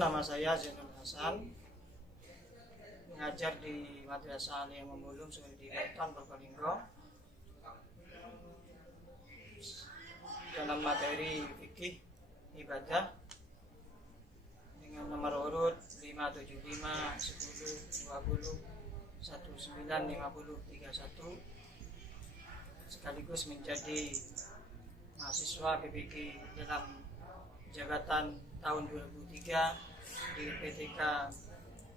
nama saya Zainul Hasan, mengajar di Madrasah Aliyah Memulung Sungai di Wetan, Probolinggo, dalam materi fikih ibadah dengan nomor urut 575 10 20 19 50 31, sekaligus menjadi mahasiswa PPG dalam jabatan tahun 2003 di PTK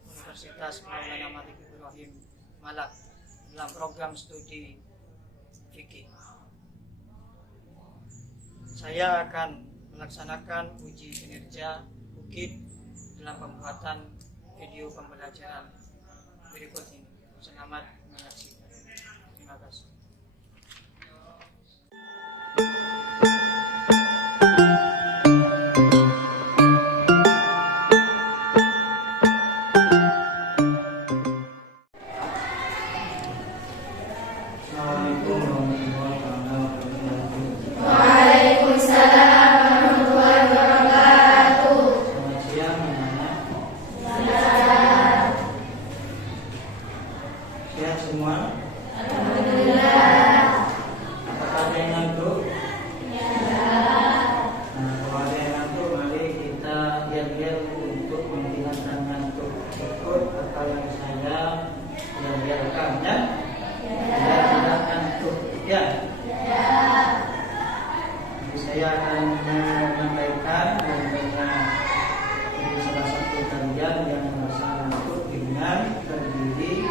Universitas Maulana Malik Ibrahim Malang dalam program studi fikih. Saya akan melaksanakan uji kinerja UKIN dalam pembuatan video pembelajaran berikut ini. Selamat menyaksikan. Terima kasih. Sehat semua? Alhamdulillah. Apakah ada yang ngantuk? Ya. Nah, kalau ada yang ngantuk, mari kita diam-diam untuk menghilangkan ngantuk. Ikut apa yang saya diam-diamkan, ya? Ya. Tidak ngantuk, ya? Ya. Jadi saya akan menyampaikan dari salah satu kalian yang merasa ngantuk dengan berdiri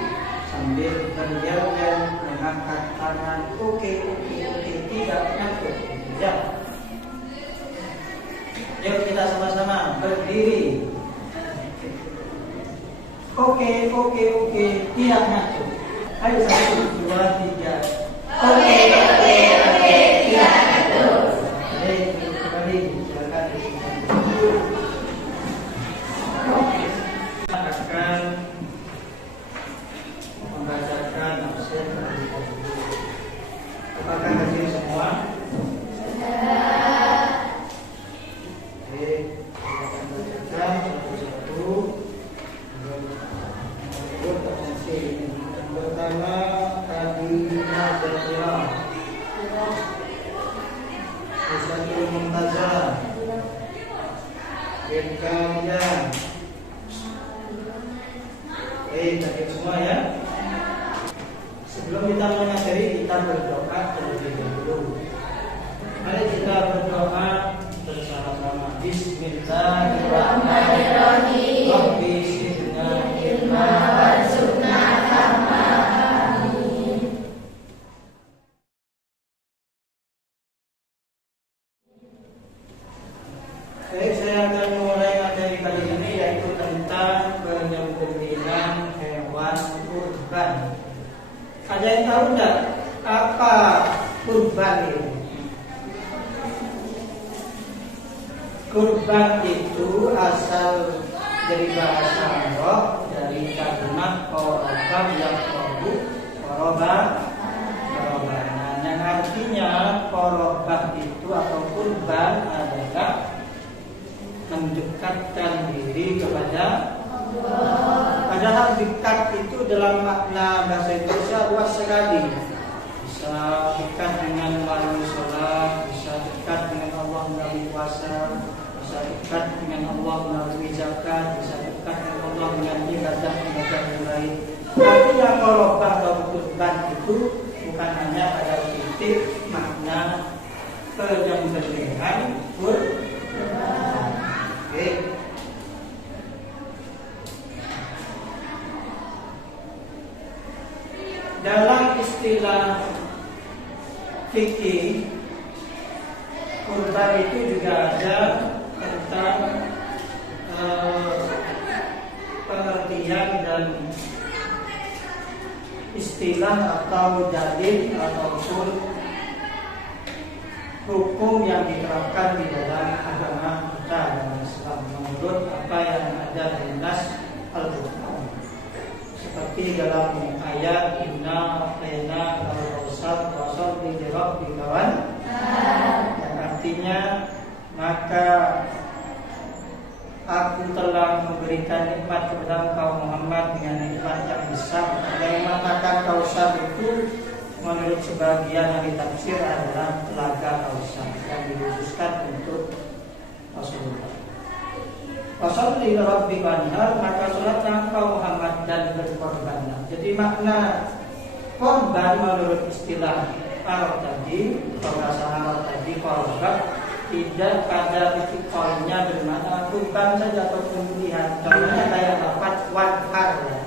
sambil berdiam-diam mengangkat tangan. Oke, tidak ngantuk. Ya. Yuk kita sama-sama berdiri. Oke, tidak ngantuk. Ayo 1, 2, 3. Oke, tidak ngantuk. Baik, kembali silakan. Akan membacakan absen. Apakah hadir semua? Oke, kita akan bacakan satu-satu. Yang pertama, Kadina Zahira, Ustazul Mumtazah, Irkamnya. Hadir semua, ya. Sebelum kita mengakhiri, kita berdoa terlebih dahulu. Mari kita berdoa bersama-sama. Bismillahirrahmanirrahim. Rabbi zidna ilma warzuqna fahma. Amin. Baik, saya akan mulai materi kali ini, yaitu tentang penyembelihan hewan kurban. Ada yang tahu enggak apa kurban itu? Kurban itu asal dari bahasa Arab, dari kalimat korban yang korban, yang artinya korban itu atau kurban adalah mendekatkan diri kepada Allah. Padahal dekat itu dalam makna bahasa Indonesia luas sekali. Bisa dekat dengan melalui sholat, bisa dekat dengan Allah melalui puasa, bisa dekat dengan Allah melalui zakat, bisa dekat dengan Allah dengan ibadah yang lain. Artinya korban atau kurban itu bukan hanya pada titik makna penyembelihan kurban. Oke. Dalam istilah fikih, kurban itu juga ada tentang pengertian dan istilah atau dalil ataupun hukum yang diterapkan di dalam agama kita dalam Islam menurut apa yang ada di nas Al-Quran. Seperti dalam ayat inna atayna al-kausar washolli lirabbika kawan, yang artinya maka aku Aku telah memberikan nikmat kepada engkau Muhammad dengan nikmat yang besar. Yang mengatakan Kausar itu menurut sebagian ahli tafsir adalah telaga Kausar yang dikhususkan untuk Rasulullah. Washolli li rabbika wanhar, maka sholatlah engkau Muhammad dan berkorbanlah. Jadi makna korban menurut istilah Arab tadi, bahasa Arab tadi korban tidak pada titik poinnya bermakna kurban saja ataupun pilihan. Contohnya kayak lafaz wanhar ya.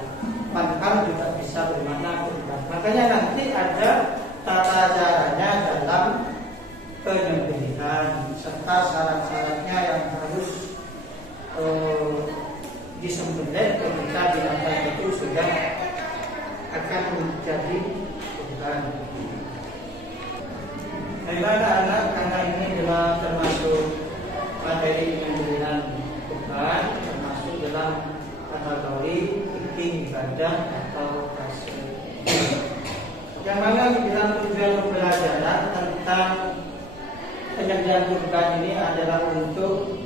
Wanhar juga bisa bermakna kurban. Makanya nanti ada tata caranya dalam penyembelihan serta syarat-syaratnya yang harus disembelih ketika binatang itu sudah akan menjadi kurban. Bagaimana anak, karena ini adalah termasuk materi penyembelihan kurban, termasuk dalam kategori fikih ibadah atau hasil. Yang mana di dalam tujuan pembelajaran tentang penyembelihan kurban ini adalah untuk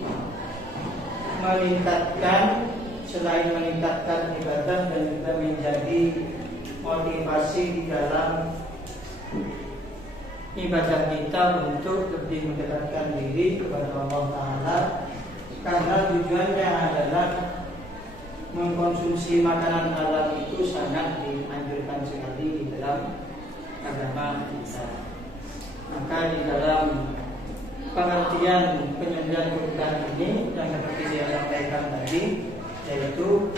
meningkatkan, selain meningkatkan ibadah dan juga menjadi motivasi di dalam ibadah kita untuk lebih mendekatkan diri kepada Allah Ta'ala, karena tujuannya adalah mengkonsumsi makanan halal itu sangat dianjurkan sekali di dalam agama kita. Maka di dalam pengertian penyembelihan kurban ini yang seperti saya sampaikan tadi, yaitu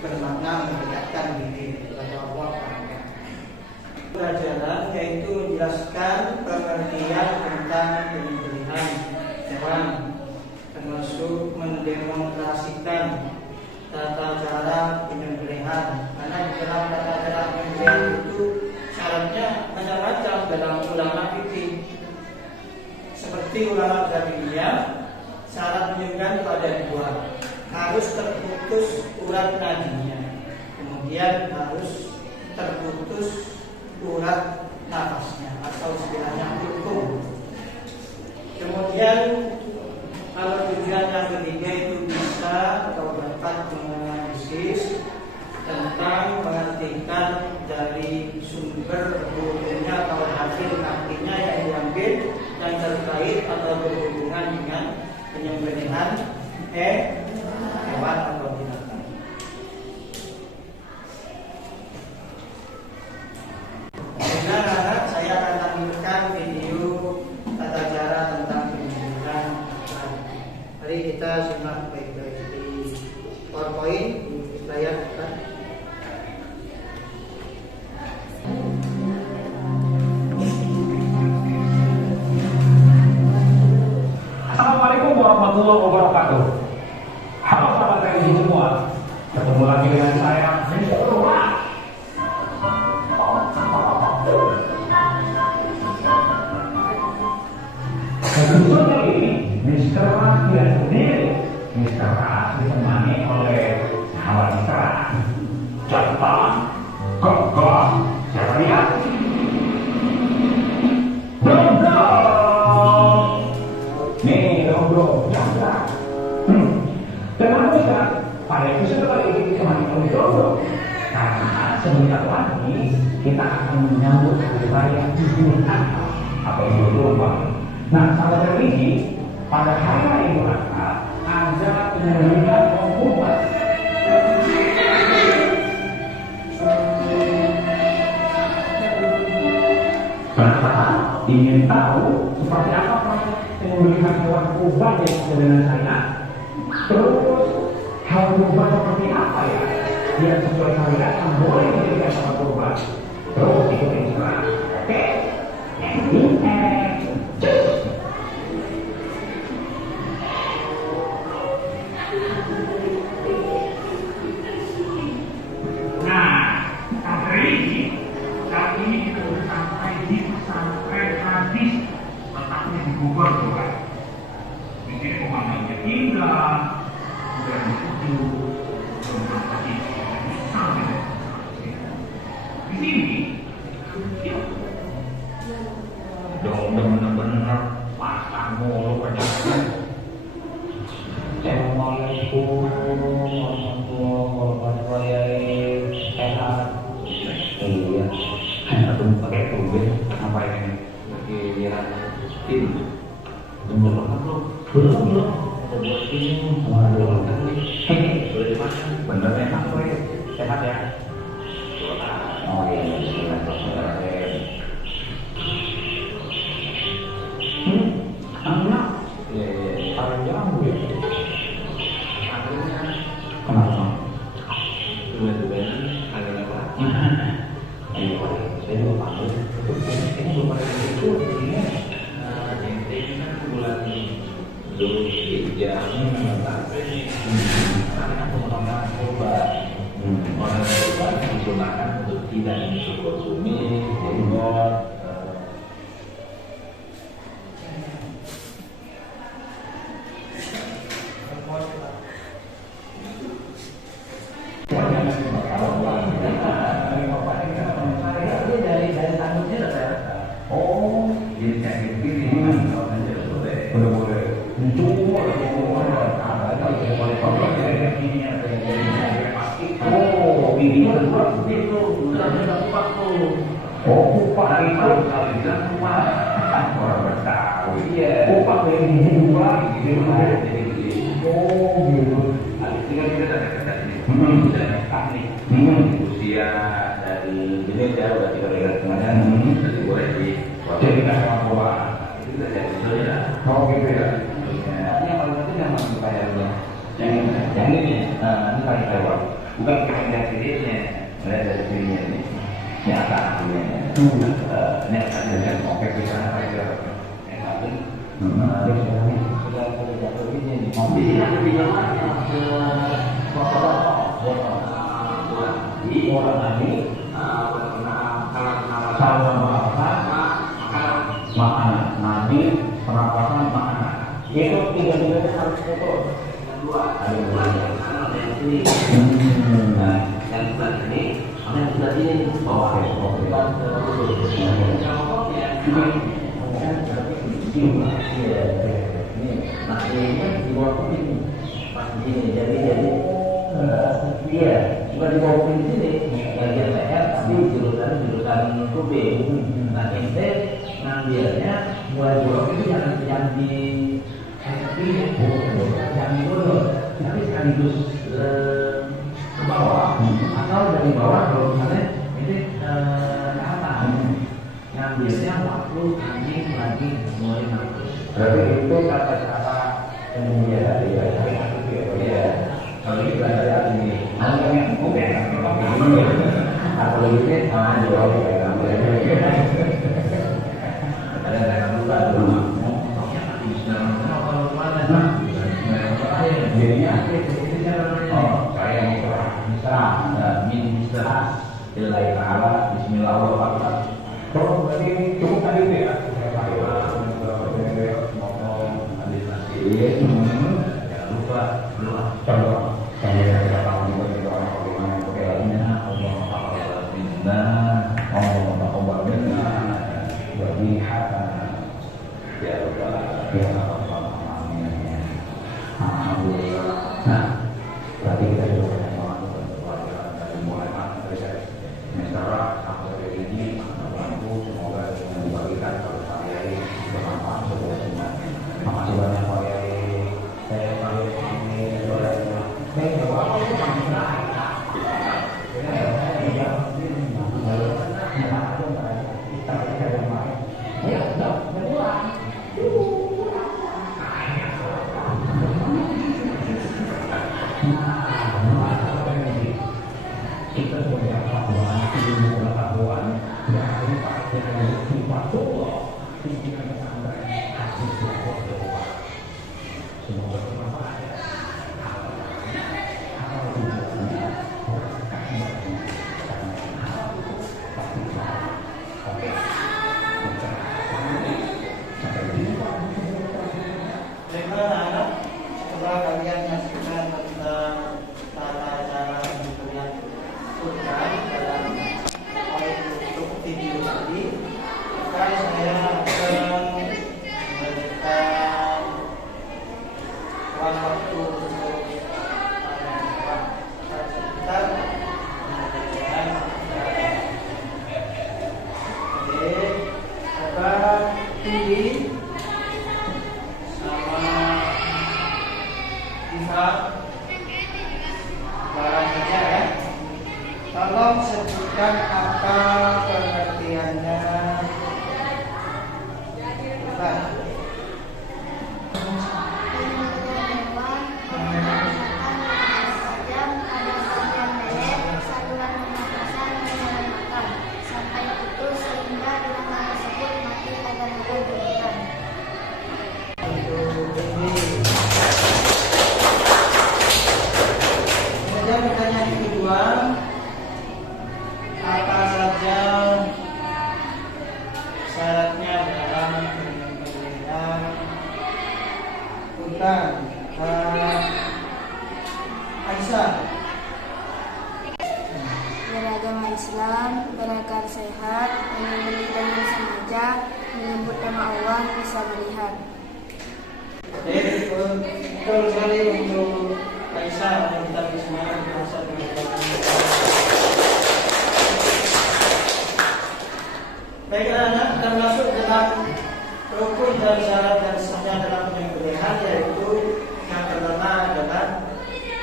bermakna mendekatkan diri kepada Allah Ta'ala. Pelajaran yaitu menjelaskan pengertian tentang penyembelihan hewan, termasuk mendemonstrasikan tata cara penyembelihan. Karena di dalam tata cara penyembelihan itu syaratnya macam-macam dalam ulama fikih. Seperti ulama Zahiriyah, syarat penyembelihan itu ada dua. Harus terputus urat nadinya, kemudian harus terputus urat nafasnya atau istilahnya hukum. Kemudian kalau tujuan yang ketiga itu bisa atau dapat menganalisis tentang menghentikan dari sumber hukumnya atau hasil nantinya yang diambil yang terkait atau berhubungan dengan penyembelihan hewan atau binatang. Anak-anak, saya akan tampilkan video tata cara tentang penyembelihan. Mari kita simak baik-baik di PowerPoint di layar kita. Assalamualaikum warahmatullahi wabarakatuh. Halo sahabat religi semua, ketemu lagi dengan saya, Mr. Ras. Episode kali ini, Mr. Ras tidak sendiri. Mr. Ras ditemani oleh sahabat Mr. Contoh, Gogok, siapa lihat? Nih, Dodo, biasa. Dan aku bisa pada episode kali ini ditemani oleh Dodo, karena sebentar lagi kita akan menyambut hari raya Idul Adha atau Idul Kurban. Nah, sahabat religi, pada hari raya Idul Adha ada penyembelihan kurban. Penasaran? Ingin tahu seperti apa proses penyembelihan hewan kurban yang ada dengan saya? Terus hewan kurban seperti apa ya yang sesuai syariat yang boleh dijadikan hewan kurban? Terus ikutin saya. Oke? Nah, hari ini kita sudah sampai di pesantren hadis, letaknya di Bogor juga. Di sini pemandangannya indah, dan sejuk, tempat lagi sampai di sini. Dong. sehat ya. Oh iya, bismillahirrahmanirrahim. Anak? Iya, paling jauh ya. Kenapa? Dua-duanya ada apa? Ayo, saya mau panggil. Ini belum ada yang ikut, ini. Ini kan bulan Zulhijjah. Karena pemotongan kurban. Orang kurban digunakan untuk tidak dikonsumi, jenggot. Oh, kupak itu kalau bilang kupak orang Betawi. Iya. Kupak yang dijual gitu. Oh, gitu. Itu kan kita ada ini. Dari teknik, usia dari ini jauh dari kira-kira kemana? Dari boleh di. Jadi kan orang tua itu sudah jadi saja. Oh, gitu ya. Ini yang paling penting yang masuk kayaknya. Yang ini paling lewat. Bukan kita lihat sirinya, melihat dari sirinya ini. Ini akan ini akan jadi oke bisa apa ya? Yang lain, sudah jatuh ini. Di sini ada tiga macam di orang ini makanan, nabi, pernapasan, makanan. Itu tiga-tiganya harus betul. Dua, ada yang ini. Nah, yang sebelah ini. Yang sebelah ini, nah ini di bawah ini, pas begini, jadi iya, cuma di bawah ini sini, bagian leher, tapi jurusan kuping. Nah ini ngambilnya mulai bawah itu jangan di jangan diulur, tapi sekaligus ke bawah atau dari bawah kalau misalnya ini ke atas ngambilnya waktu anjing lagi mulai nafas. Berarti itu kata-kata yang tadi ya, ya. Kalau ini belajar ini, yang mungkin atau ini jauh kayak ada yang lupa dulu. Jadinya Bismillahirrahmanirrahim. Bismillahirrahmanirrahim. Terus berarti cukup tadi itu ya? Habis nasi. Jangan lupa berdoa. Berdoa. Saya tidak tahu juga itu orang bagaimana perkelaannya. Allah minna. Allah minna. Bagi hata. Ya Allah. Ya Allah. Alhamdulillah. Nah, berarti kita juga video tadi, saya akan memberikan tolong sebutkan apa pengertiannya. Apa? Kemudian pertanyaan kedua, apa saja syaratnya dalam penyembelihan kurban? Aisyah. Beragama Islam, berakal sehat, menyembelih dengan sengaja, menyebut nama Allah, bisa melihat. Jadi betul sekali untuk Aisyah yang kita bisa berasa dengan baik anak, dan masuk dalam rukun dan syarat dan sahnya dalam penyembelihan, yaitu yang pertama adalah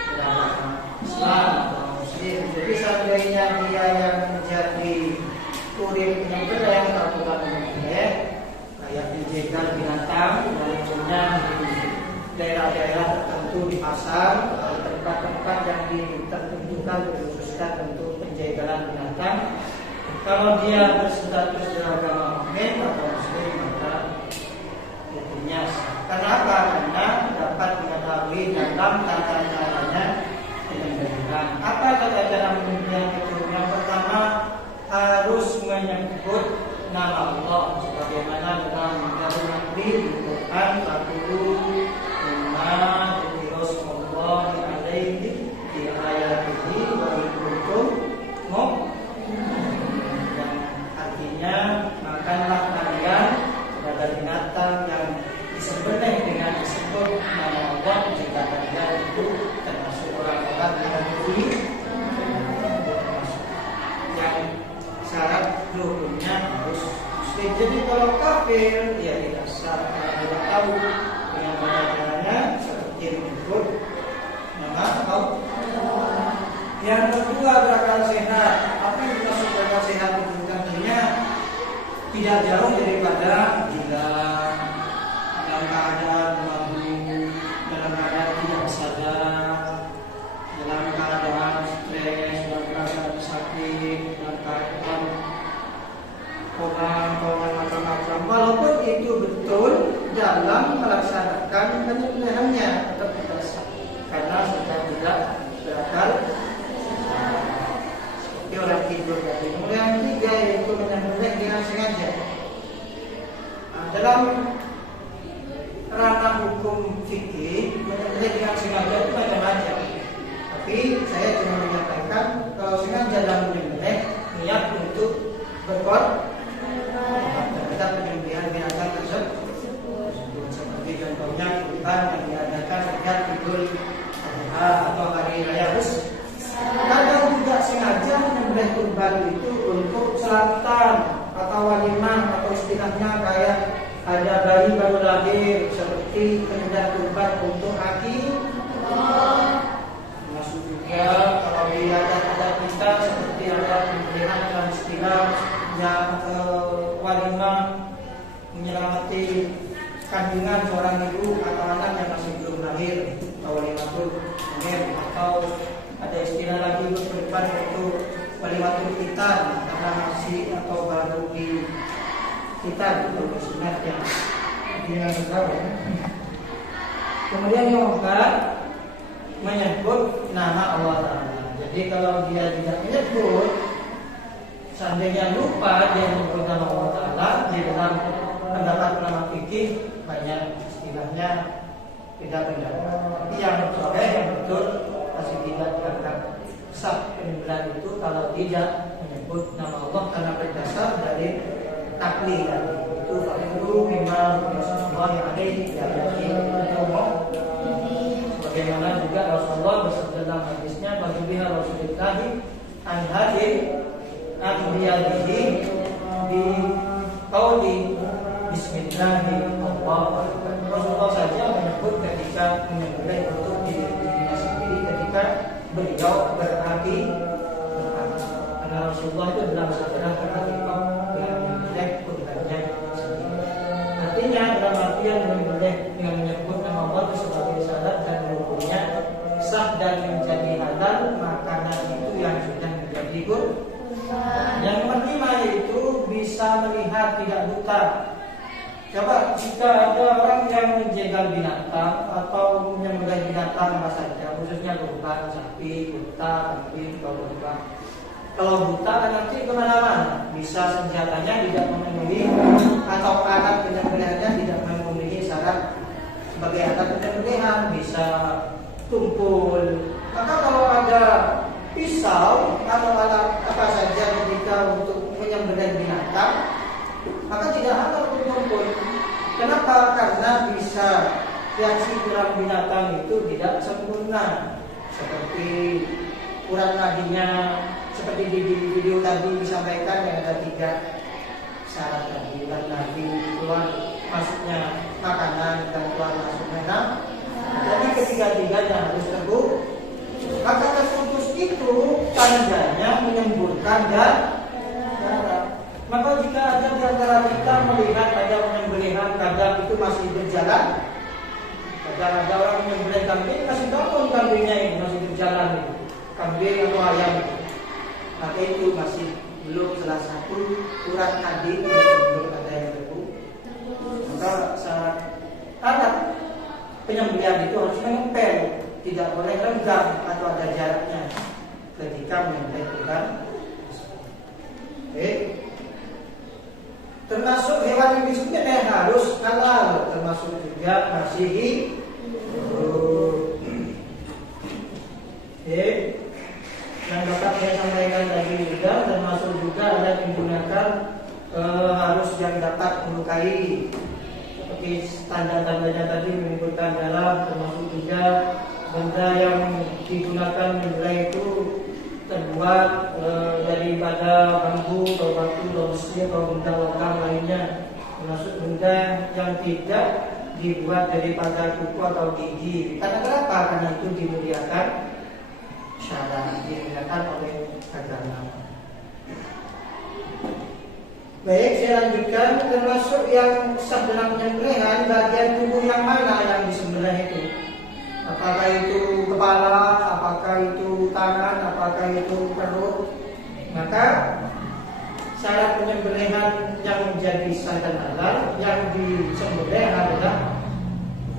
beragama Islam atau Muslim. Jadi seandainya dia yang menjadi kurir penyembelih yang melakukan penyembelih, kayak menjegal binatang dan punya di daerah-daerah tertentu di pasar atau tempat-tempat yang ditentukan dikhususkan untuk penjagalan binatang. Kalau dia berstatus beragama mukmin atau Muslim, maka hukumnya sah. Karena apa? Karena dapat mengetahui dalam tata caranya penyembelihan. Apa tata cara penyembelihan itu? Yang pertama, harus menyebut nama Allah sebagaimana dalam Al-Quran di Quran 40 Rasulullah alaihi di ayatihi wa kuntum yang artinya makanlah kalian pada binatang yang disembelih dengan disebut nama Allah jika kalian itu termasuk orang-orang yang beri yang syarat hukumnya harus muslim. Jadi kalau kafir ya tidak sah, tidak tahu dengan caranya seperti menyebut nama Allah. Yang kedua, berakal sehat. Apa yang dimaksud berakal sehat itu? Tentunya tidak jauh daripada gila, dalam keadaan mabuk, dalam keadaan tidak sadar, dalam keadaan stres, dalam keadaan sakit, dalam keadaan orang macam-macam. Walaupun itu betul dalam melaksanakan penyembelihannya, tetap tidak sah karena sudah tidak berakal. Seperti orang tidur tadi. Kemudian yang ketiga yaitu menyembelih dengan sengaja. Nah, dalam ranah hukum fikih, menyembelih dengan sengaja itu macam-macam. Tapi saya cuma menyampaikan kalau sengaja dalam menyembelih niat untuk berkorban. Kita penyembelihan binatang tersebut seperti contohnya kurban yang diadakan sejak Idul Adha atau hari raya besar. Kadang juga sengaja menyembelih kurban itu untuk selatan atau walimah atau istilahnya kayak ada bayi baru lahir seperti penyembelihan kurban untuk masuk juga kalau di adat kita seperti ada penyembelihan dalam istilah yang walimah menyelamati kandungan seorang ibu atau anak yang masih belum lahir atau walimatul lahir, atau ada istilah lagi berkorban untuk walimatul khitan karena masih atau baru di khitan itu sunatnya yang tahu ya. Kemudian yang keempat menyebut nama Allah Ta'ala. Jadi kalau dia tidak menyebut, seandainya lupa dia menyebut nama Allah Ta'ala, di dalam pendapat ulama fikih banyak istilahnya tidak pendapat. Tapi yang sahih yang betul masih tidak dianggap sah penyembelihan itu kalau tidak menyebut nama Allah karena berdasar dari taklid itu fakru mimma Rasulullah yang ada di umum. Sebagaimana juga Rasulullah bersabda dalam hadisnya bagi Rasulullah an hadir Al-Biyadihi di qauli Bismillahirrahmanirrahim. Rasulullah saja menyebut ketika menyembelih untuk dirinya sendiri ketika beliau berhati. kalian boleh dengan menyebut nama Allah itu sebagai syarat dan hukumnya sah dan menjadi halal makanan itu yang sudah menjadi kurban. Yang kelima yaitu bisa melihat tidak buta. Coba jika ada orang yang menjegal binatang atau menyembelih binatang apa saja, khususnya kurban, sapi, unta, kambing, atau domba. Kalau buta kan nanti kemana-mana, bisa senjatanya tidak memenuhi atau alat penyembelihannya tidak memenuhi syarat sebagai alat penyembelihan, bisa tumpul. Maka kalau ada pisau atau alat apa saja ketika untuk menyembelih binatang, maka tidak ada tumpul. Kenapa? Karena bisa reaksi dalam binatang itu tidak sempurna, seperti urat nadinya, seperti di video tadi disampaikan yang ada 3 syarat tadi, urat nadi, keluar masuknya makanan dan keluar masuknya. Jadi ketiga-tiganya harus teguh. Maka terputus itu tandanya menyemburkan dan darah. Maka jika ada di antara kita melihat ada penyembelihan kadang itu masih berjalan, kadang ada orang menyembelih kambing masih bangun kambingnya ini masih berjalan itu, kambing atau ayam itu, maka itu masih belum salah satu urat nadi, belum ada yang teguh. Maka syarat adat penyembelihan itu harus menempel, tidak boleh renggang atau ada jaraknya ketika menyembelih kurban. Termasuk hewan yang disembelih harus halal, termasuk juga masih hidup. Yang dapat saya sampaikan tadi juga termasuk juga ada yang menggunakan harus yang dapat melukai, seperti tanda-tandanya tadi menyebutkan darah, termasuk juga benda yang digunakan menyembelih itu terbuat daripada bambu atau batu atau besi atau benda logam lainnya, termasuk benda yang tidak dibuat daripada kuku atau gigi. Karena kenapa? Karena itu dimuliakan syara, dimuliakan oleh agama. Baik, saya lanjutkan. Termasuk yang sah dalam penyembelihan, bagian tubuh yang mana yang disembelih itu? Apakah itu kepala, apakah itu tangan, apakah itu perut? Maka syarat penyembelihan yang menjadi sah dan halal yang disembelih adalah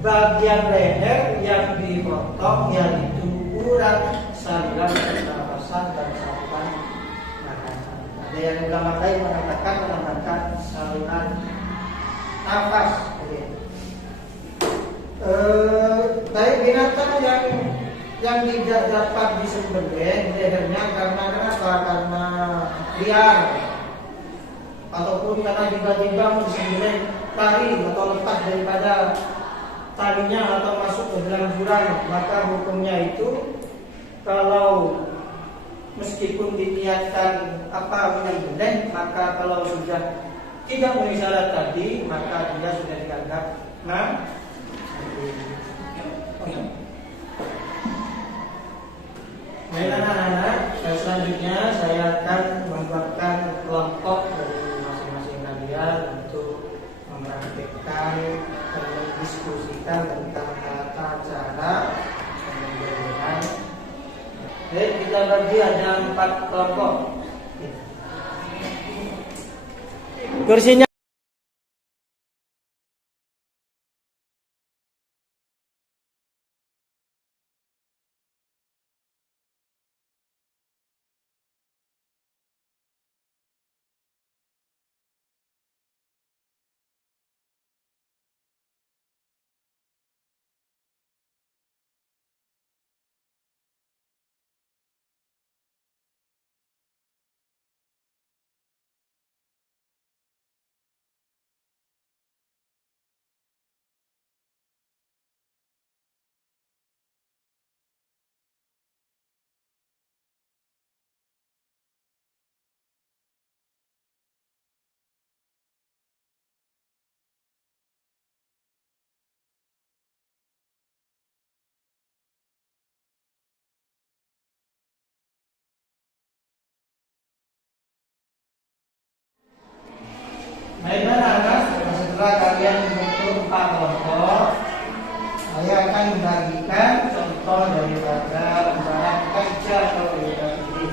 bagian leher yang dipotong, yaitu urat, saluran pernafasan dan saluran nafas. Ada yang ulama lain menambahkan saluran nafas. Baik, binatang yang tidak dapat disembelih lehernya karena kenapa? Karena liar ataupun karena tiba-tiba mau disembelih lari atau lepas daripada talinya atau masuk ke dalam jurang, maka hukumnya itu kalau meskipun diniatkan menyembelih, maka kalau sudah tidak memenuhi syarat tadi, maka dia sudah dianggap Baik anak-anak, selanjutnya saya akan membuatkan kelompok dari masing-masing kalian untuk mempraktikkan dan mendiskusikan tentang tata cara penyembelihan. Baik, kita bagi ada 4 kelompok. Kursinya baik anak-anak, setelah kalian membentuk berupa kelompok. Saya akan membagikan contoh daripada rencana kerja atau edukasi.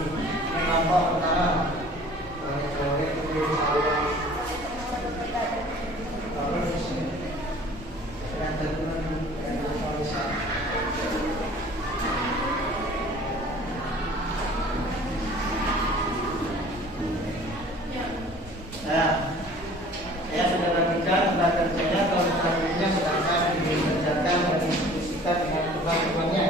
Kelompok pertama, nah, saya sudah bagikan tentang kerjanya. Kalau selanjutnya silakan dikerjakan dan diskusikan dengan teman-temannya.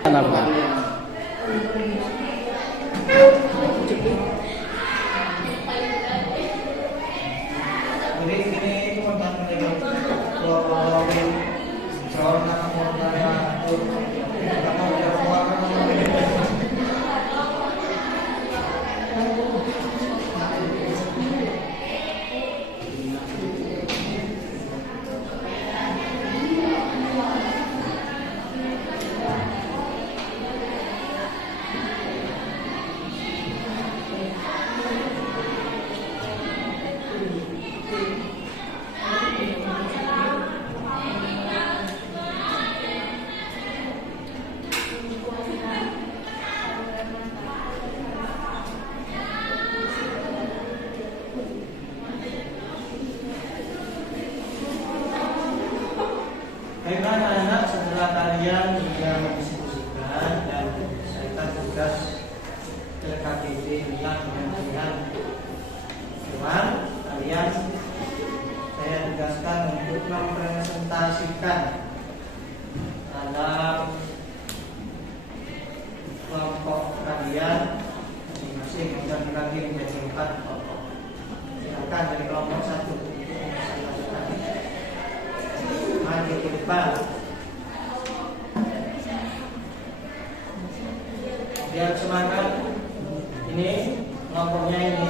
Kenapa? Jadi ini itu Baiklah anak-anak, setelah kalian sudah mendiskusikan dan menyelesaikan tugas LKPD tentang pengajian hewan, kalian saya tugaskan untuk mempresentasikan dalam kelompok kalian masing-masing dan dibagi menjadi 4 kelompok. Silakan dari kelompok 1 untuk mempresentasikan. Maju ke depan. Biar semangat. Ini kelompoknya ini.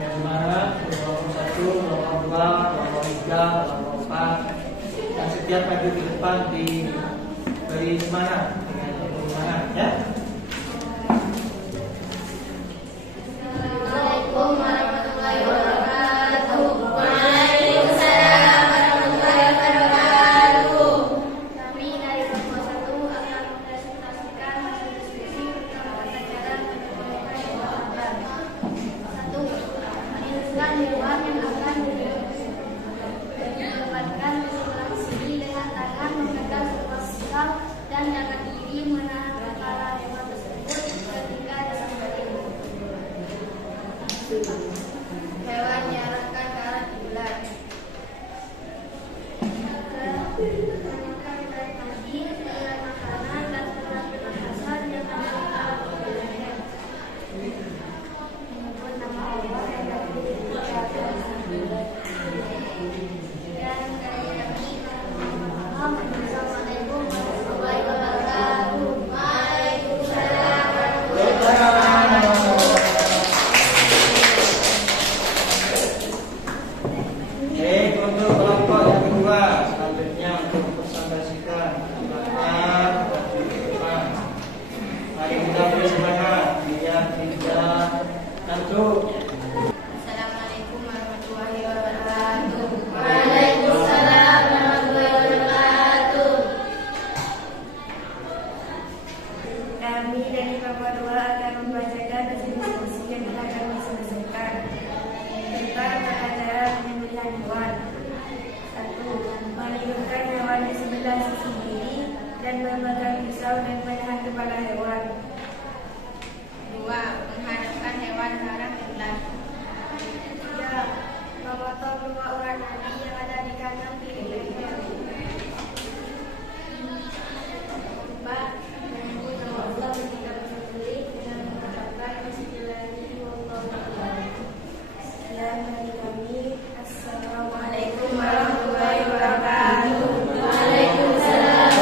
Biar semangat. Kelompok 1, kelompok 2, kelompok 3, kelompok 4. Dan setiap maju ke depan diberi semangat dengan semangat ya. Assalamualaikum warahmatullahi wabarakatuh. Waalaikumsalam warahmatullahi wabarakatuh. hewan yang akan ditempatkan di sebelah sini dengan tangan memegang sebuah pisau dan dengan kiri menahan kepala hewan tersebut ketika disembelih. Hewan diarahkan ke arah kiblat. Tanyakan dari tadi dengan makanan dan pernafasan yang ada di dalam tubuhnya. Menyebut nama Allah dan dari ucapan sambutan. Dan dari kami Assalamualaikum warahmatullahi wabarakatuh. Waalaikumsalam warahmatullahi wabarakatuh. Baik, untuk kelompok yang kedua, selanjutnya untuk presentasikan makna dan tujuan. Mari kita bersemangat, biar tidak ngantuk. Assalamualaikum warahmatullahi wabarakatuh. Waalaikumsalam warahmatullahi wabarakatuh. Kami dari kelompok 2 akan membacakan diskusi yang telah kami selesaikan tentang tata cara penyembelihan hewan. 1. Menghidupkan hewan di sebelah sisi kiri dan memegang pisau dan menahan kepala hewan. 2. Menghadapkan hewan ke arah kiblat. 3. Memotong 2 urat nadi yang ada di kanan kiri leher. 4. Menyebut nama Allah ketika bersembelih dengan mengucapkan Bismillahirrahmanirrahim. Sekian dari kami. Assalamualaikum warahmatullahi wabarakatuh. Waalaikumsalam.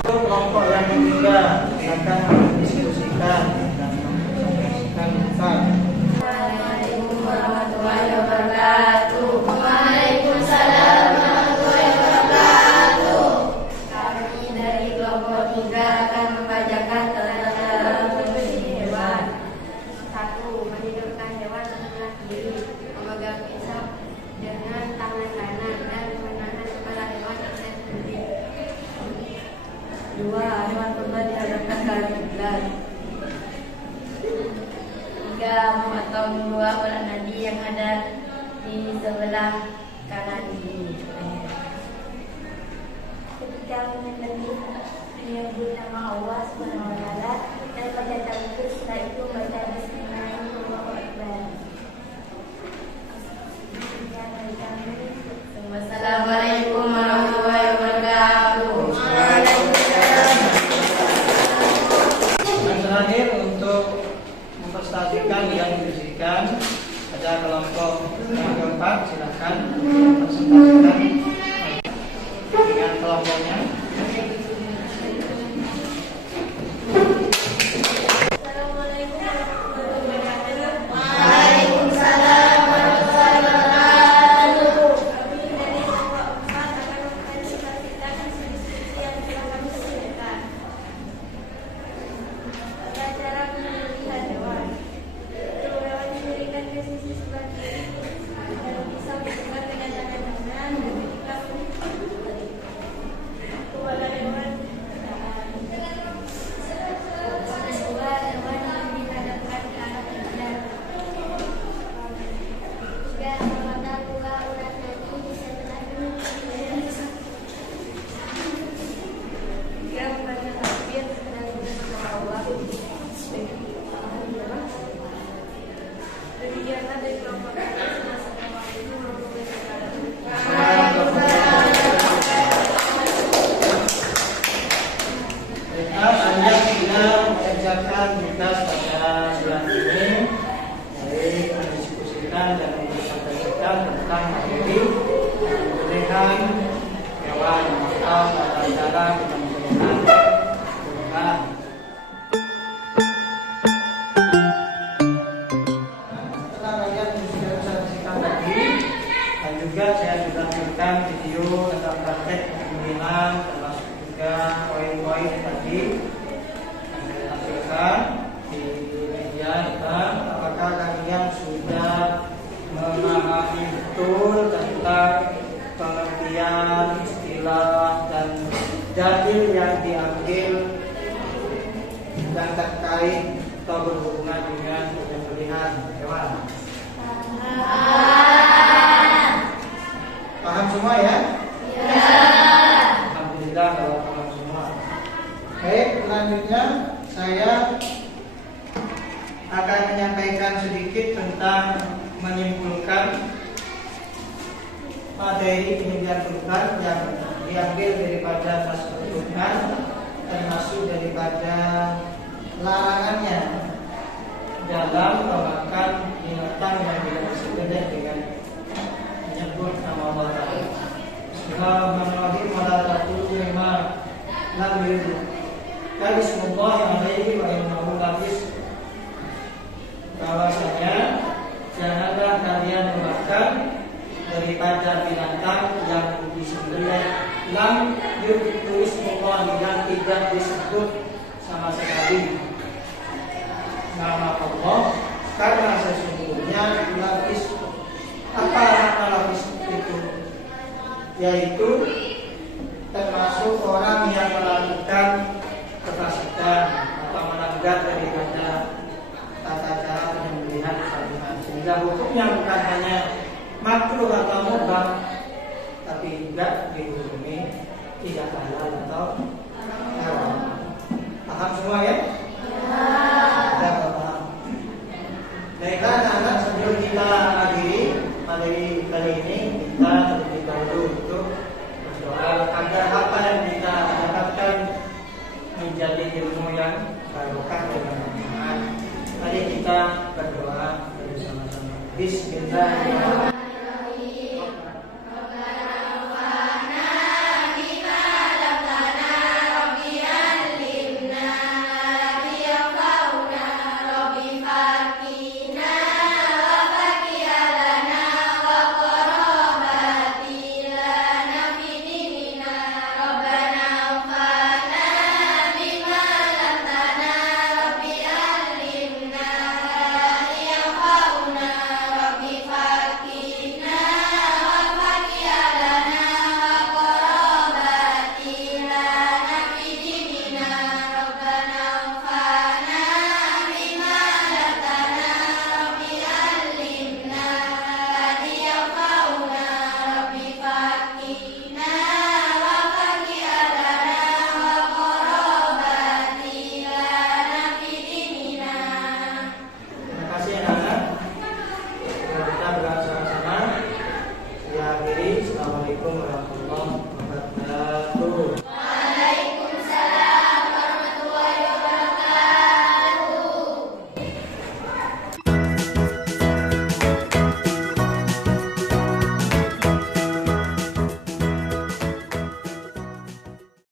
Untuk kelompok yang ketiga, silakan mendiskusikan dan mempresentasikan tentang. Assalamualaikum warahmatullahi wabarakatuh. Waalaikumsalam warahmatullahi wabarakatuh. Kami dari kelompok 3 akan membacakan tata cara menyembelih hewan. 1. Menghidupkan hewan sebelah kiri, memegang pisau dengan tangan kanan dan menahan kepala hewan yang akan disembelih. 2. Hewan kurban dihadapkan ke arah kiblat. 3. Memotong 2 urat nadi yang ada di sebelah kanan kiri. Ketika menyembelih, menyebut nama Allah Subhanahu wa taala dan baca takbir, setelah itu baca Bismillahirrahmanirrahim. Sekian dari kami. Wassalamualaikum warahmatullahi wabarakatuh. Waalaikumsalam. Dan terakhir untuk mempresentasikan yang diberikan pada kelompok yang keempat, silakan presentasikan dengan kelompoknya. Assalamualaikum warahmatullahi wabarakatuh. Waalaikumsalam warahmatullahi wabarakatuh. Kami dari kelompok 4 akan mempresentasikan diskusi yang telah kami selesaikan. Tata cara penyembelihan hewan. Hewan diberikan ke sisi sebelah kiri dan pisau dipegang dengan tangan kanan dan ketika kepala hewan Anda sudah mengerjakan tugas pada bulan ini, baik mendiskusikan dan mempresentasikan tentang materi penyembelihan hewan atau tata cara penyembelihan kurban. Setelah kalian sudah mempresentasikan tadi, dan juga saya sudah berikan video tentang praktek penyembelihan termasuk juga poin-poin tadi yang saya tampilkan di media hitam. Apakah kalian sudah memahami betul tentang pengertian istilah dan dalil yang diambil dan terkait atau berhubungan dengan penyembelihan selanjutnya saya akan menyampaikan sedikit tentang menyimpulkan materi penelitian Quran yang diambil daripada Tasawuf Quran, termasuk daripada larangannya dalam memakan binatang yang tidak sesuai dengan menyebut nama Allah Ta'ala. Bismillahirrahmanirrahim. Wala taqulu mimma lam yuzkar ismullahi alaihi wa innahu lafisq. Bahwasanya janganlah kalian memakan daripada binatang yang disembelih lam yuzkar ismullahi, yang tidak disebut sama sekali nama Allah, karena sesungguhnya lafis. Apa makna lafis itu? Yaitu termasuk orang yang melakukan kefasikan atau melanggar daripada tata cara penyembelihan syariat, sehingga hukumnya bukan hanya makruh atau mubah, tapi juga dihukumi tidak halal atau haram. Paham semua ya? Ya. Baiklah anak-anak, sebelum kita akhiri materi kali ini, kita terlebih dahulu untuk berdoa agar apa yang kita dapatkan menjadi ilmu yang barokah dan bermanfaat. Mari kita berdoa bersama-sama. Bismillahirrahmanirrahim.